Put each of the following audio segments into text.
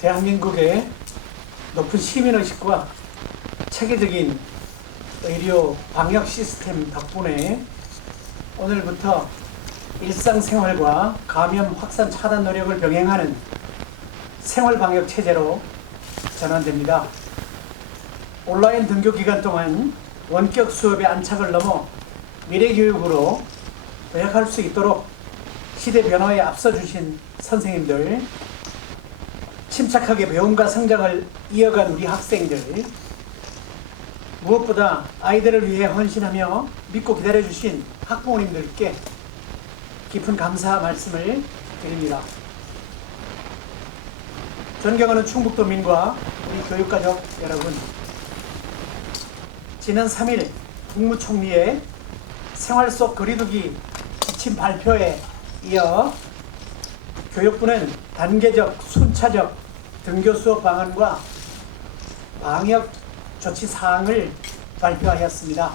대한민국의 높은 시민의식과 체계적인 의료 방역 시스템 덕분에 오늘부터 일상생활과 감염 확산 차단 노력을 병행하는 생활방역 체제로 전환됩니다. 온라인 등교 기간 동안 원격 수업의 안착을 넘어 미래교육으로 도약할 수 있도록 시대 변화에 앞서주신 선생님들, 침착하게 배움과 성장을 이어간 우리 학생들, 무엇보다 아이들을 위해 헌신하며 믿고 기다려주신 학부모님들께 깊은 감사 말씀을 드립니다. 존경하는 충북도민과 우리 교육가족 여러분, 지난 3일 국무총리의 생활 속 거리두기 지침 발표에 이어 교육부는 단계적, 순차적 등교 수업 방안과 방역 조치 사항을 발표하였습니다.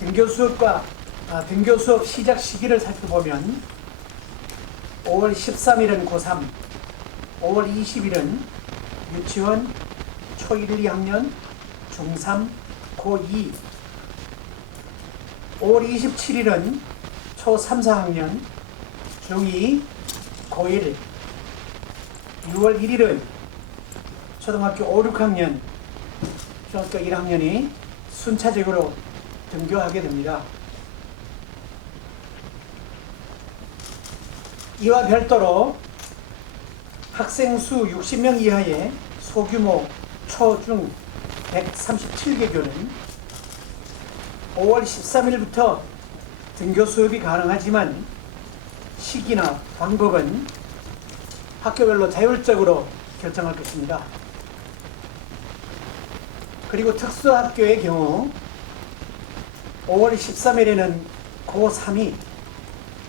등교 수업 시작 시기를 살펴보면 5월 13일은 고3, 5월 20일은 유치원 초1, 2학년, 중3, 고2, 5월 27일은 초3, 4학년, 중2, 고1, 6월 1일은 초등학교 5, 6학년, 중학교 1학년이 순차적으로 등교하게 됩니다. 이와 별도로 학생 수 60명 이하의 소규모 초, 중 137개 교는 5월 13일부터 등교 수업이 가능하지만 시기나 방법은 학교별로 자율적으로 결정할 것입니다. 그리고 특수학교의 경우 5월 13일에는 고3이,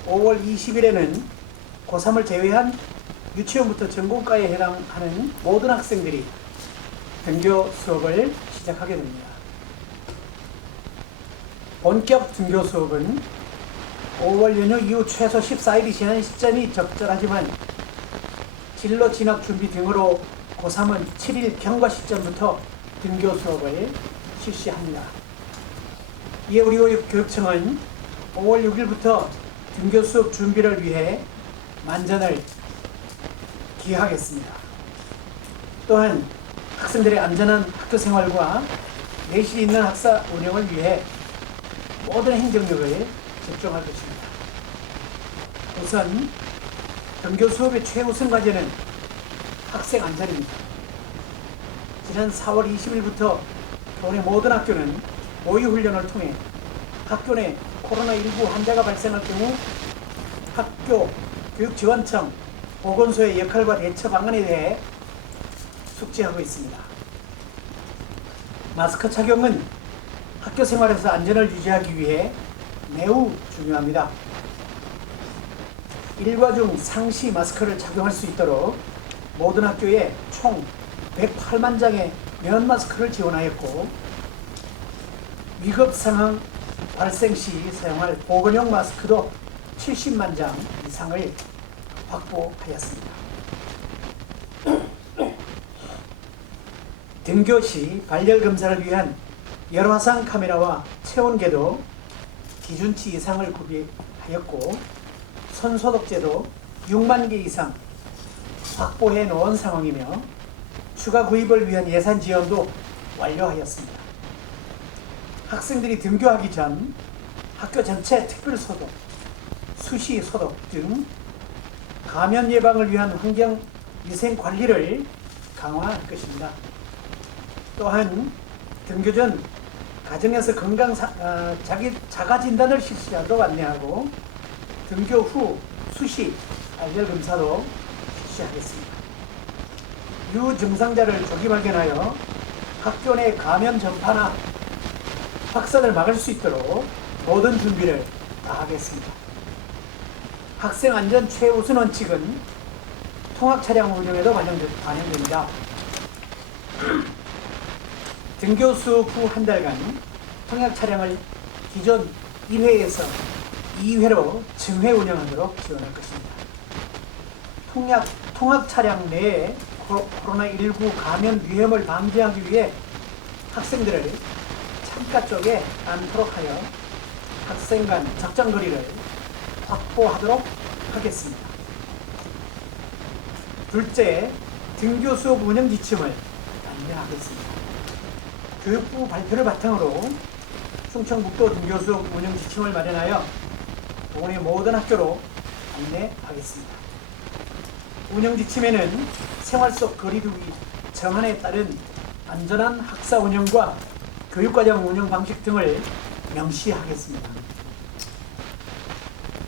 5월 20일에는 고3을 제외한 유치원부터 전공과에 해당하는 모든 학생들이 등교 수업을 시작하게 됩니다. 본격 등교 수업은 5월 연휴 이후 최소 14일이 지난 시점이 적절하지만 진로 진학 준비 등으로 고3은 7일 경과 시점부터 등교 수업을 실시합니다. 이에 우리 교육청은 5월 6일부터 등교 수업 준비를 위해 만전을 기하겠습니다. 또한 학생들의 안전한 학교 생활과 내실 있는 학사 운영을 위해 모든 행정력을 집중할 것입니다. 우선 등교 수업의 최우선 과제는 학생 안전입니다. 지난 4월 20일부터 교내 모든 학교는 모의훈련을 통해 학교 내 코로나19 환자가 발생할 경우 학교 교육지원청, 보건소의 역할과 대처 방안에 대해 숙지하고 있습니다. 마스크 착용은 학교 생활에서 안전을 유지하기 위해 매우 중요합니다. 일과 중 상시 마스크를 착용할 수 있도록 모든 학교에 총 108만 장의 면 마스크를 지원하였고, 위급 상황 발생 시 사용할 보건용 마스크도 70만 장 이상을 확보하였습니다. 등교 시 발열 검사를 위한 열화상 카메라와 체온계도 기준치 이상을 구비하였고, 손소독제도 6만 개 이상 확보해 놓은 상황이며 추가 구입을 위한 예산 지원도 완료하였습니다. 학생들이 등교하기 전 학교 전체 특별소독, 수시 소독 등 감염 예방을 위한 환경 위생 관리를 강화할 것입니다. 또한 등교 전 가정에서 자가 진단을 실시하도록 안내하고, 등교 후 수시 발열 검사도 실시하겠습니다. 유증상자를 조기 발견하여 학교 내 감염 전파나 확산을 막을 수 있도록 모든 준비를 다하겠습니다. 학생 안전 최우선 원칙은 통학 차량 운영에도 반영됩니다. 등교 수업 후 한 달간 통학 차량을 기존 1회에서 2회로 증회 운영하도록 지원할 것입니다. 통학 차량 내에 코로나19 감염 위험을 방지하기 위해 학생들을 창가 쪽에 앉도록 하여 학생 간 적정 거리를 확보하도록 하겠습니다. 둘째, 등교 수업 운영 지침을 안내하겠습니다. 교육부 발표를 바탕으로 충청북도 등교 수업 운영 지침을 마련하여 동원의 모든 학교로 안내하겠습니다. 운영 지침에는 생활 속 거리두기 정한에 따른 안전한 학사 운영과 교육과정 운영 방식 등을 명시하겠습니다.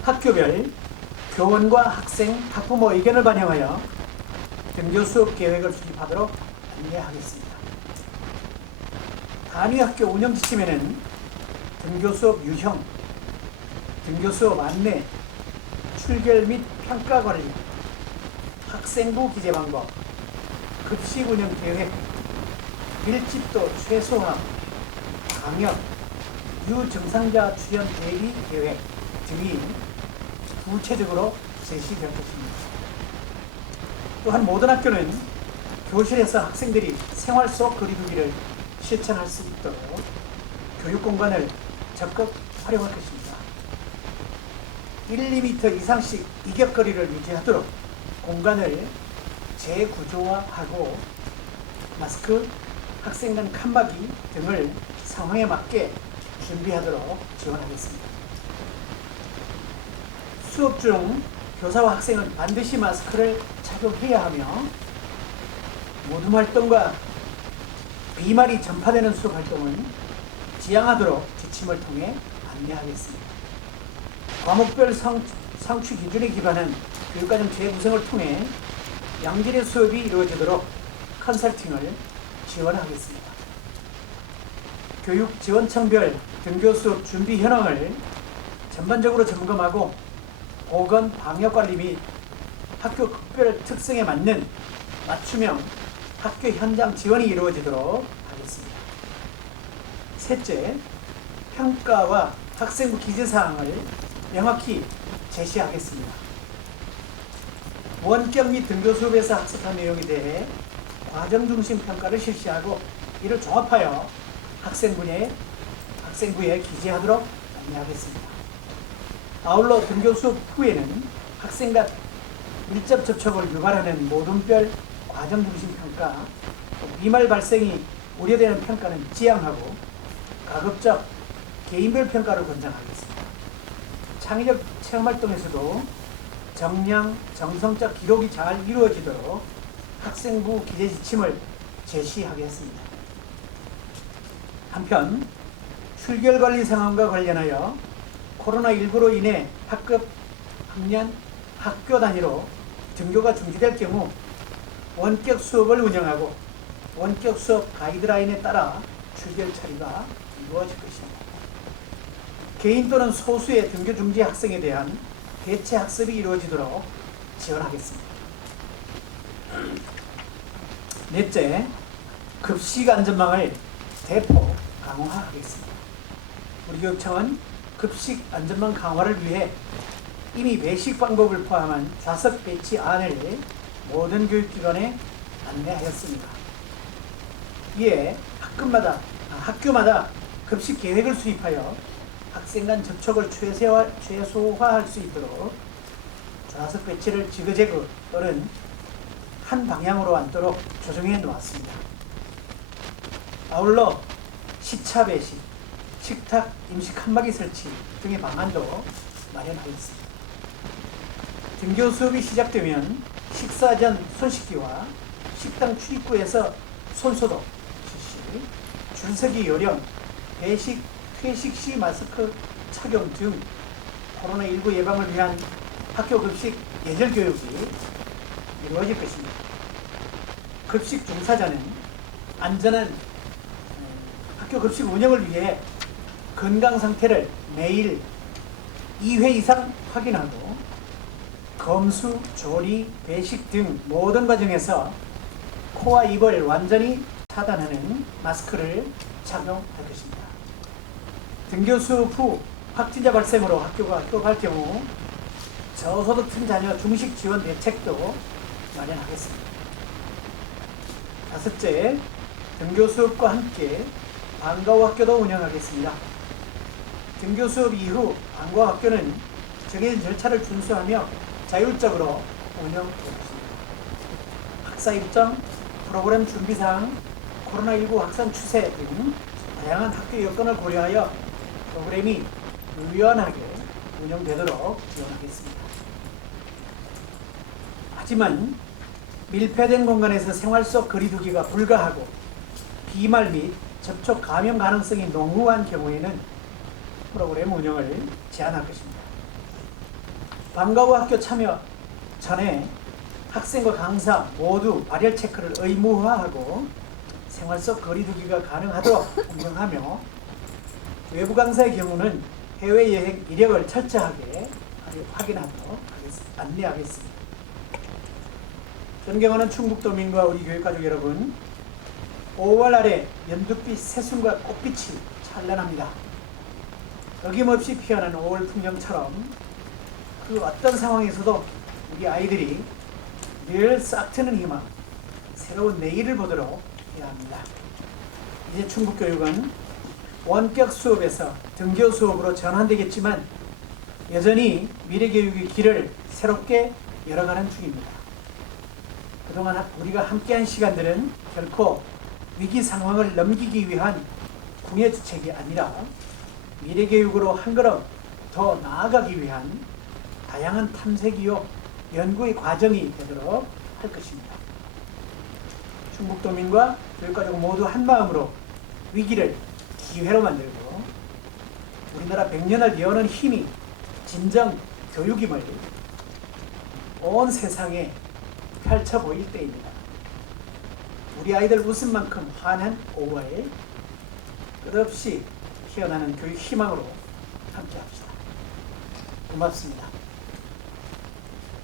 학교별 교원과 학생, 학부모 의견을 반영하여 등교 수업 계획을 수립하도록 안내하겠습니다. 단위학교 운영 지침에는 등교 수업 유형, 등교 수업 안내, 출결 및 평가 관리, 학생부 기재 방법, 급식 운영 계획, 밀집도 최소화, 방역, 유증상자 출연 대기 계획 등이 구체적으로 제시될 것입니다. 또한 모든 학교는 교실에서 학생들이 생활 속 거리두기를 실천할 수 있도록 교육 공간을 적극 활용할 것입니다. 1, 2m 이상씩 이격거리를 유지하도록 공간을 재구조화하고 마스크, 학생 간 칸막이 등을 상황에 맞게 준비하도록 지원하겠습니다. 수업 중 교사와 학생은 반드시 마스크를 착용해야 하며 모둠 활동과 비말이 전파되는 수업 활동은 지양하도록 지침을 통해 안내하겠습니다. 과목별 상취 기준에 기반한 교육과정 재구성을 통해 양질의 수업이 이루어지도록 컨설팅을 지원하겠습니다. 교육지원청별 등교 수업 준비 현황을 전반적으로 점검하고 보건 방역관리 및 학교 특별 특성에 맞는 맞춤형 학교 현장 지원이 이루어지도록 하겠습니다. 셋째, 평가와 학생부 기재사항을 명확히 제시하겠습니다. 원격 및 등교 수업에서 학습한 내용에 대해 과정중심 평가를 실시하고 이를 종합하여 학생부에 기재하도록 안내하겠습니다. 아울러 등교 수업 후에는 학생과 밀접 접촉을 유발하는 모둠별 과정중심 평가, 비말 발생이 우려되는 평가는 지양하고 가급적 개인별 평가를 권장하겠습니다. 창의적 체험활동에서도 정량, 정성적 기록이 잘 이루어지도록 학생부 기재 지침을 제시하겠습니다. 한편 출결관리 상황과 관련하여 코로나19로 인해 학급, 학년, 학교 단위로 등교가 중지될 경우 원격 수업을 운영하고 원격 수업 가이드라인에 따라 출결 처리가 이루어질 것입니다. 개인 또는 소수의 등교 중지 학생에 대한 대체 학습이 이루어지도록 지원하겠습니다. 넷째, 급식 안전망을 대폭 강화하겠습니다. 우리 교육청은 급식 안전망 강화를 위해 이미 배식 방법을 포함한 좌석 배치안을 모든 교육기관에 안내하였습니다. 이에 학교마다 급식 계획을 수립하여 학생 간 접촉을 최소화할 수 있도록 좌석 배치를 지그재그 또는 한 방향으로 앉도록 조정해 놓았습니다. 아울러 시차 배식, 식탁 임시 칸막이 설치 등의 방안도 마련하였습니다. 등교 수업이 시작되면 식사 전 손 씻기와 식당 출입구에서 손소독 실시, 줄서기 요령, 배식, 퇴식 시 마스크 착용 등 코로나19 예방을 위한 학교 급식 예절 교육이 이루어질 것입니다. 급식 종사자는 안전한 학교 급식 운영을 위해 건강 상태를 매일 2회 이상 확인하고 검수, 조리, 배식 등 모든 과정에서 코와 입을 완전히 차단하는 마스크를 착용할 것입니다. 등교 수업 후 확진자 발생으로 학교가 휴업할 경우 저소득층 자녀 중식 지원 대책도 마련하겠습니다. 다섯째, 등교 수업과 함께 방과후 학교도 운영하겠습니다. 등교 수업 이후 방과후 학교는 정해진 절차를 준수하며 자율적으로 운영되겠습니다. 학사 일정, 프로그램 준비사항, 코로나19 확산 추세 등 다양한 학교 여건을 고려하여 프로그램이 유연하게 운영되도록 지원하겠습니다. 하지만 밀폐된 공간에서 생활 속 거리두기가 불가하고 비말 및 접촉 감염 가능성이 농후한 경우에는 프로그램 운영을 제한할 것입니다. 방과후 학교 참여 전에 학생과 강사 모두 발열 체크를 의무화하고 생활 속 거리두기가 가능하도록 운영하며 외부 강사의 경우는 해외여행 이력을 철저하게 확인하도록 안내하겠습니다. 존경하는 충북도민과 우리 교육가족 여러분, 5월 아래 연두빛 새순과 꽃빛이 찬란합니다. 어김없이 피어난 5월 풍경처럼 그 어떤 상황에서도 우리 아이들이 늘 싹트는 희망, 새로운 내일을 보도록 해야 합니다. 이제 충북교육은 원격 수업에서 등교 수업으로 전환되겠지만 여전히 미래교육의 길을 새롭게 열어가는 중입니다. 그동안 우리가 함께한 시간들은 결코 위기 상황을 넘기기 위한 궁예주책이 아니라 미래교육으로 한 걸음 더 나아가기 위한 다양한 탐색이요 연구의 과정이 되도록 할 것입니다. 충북도민과 교육가족 모두 한마음으로 위기를 기회로 만들고 우리나라 100년을 여는 힘이 진정 교육임을 온 세상에 펼쳐 보일 때입니다. 우리 아이들 웃음 만큼 환한 5월 끝없이 피어나는 교육 희망으로 함께 합시다. 고맙습니다.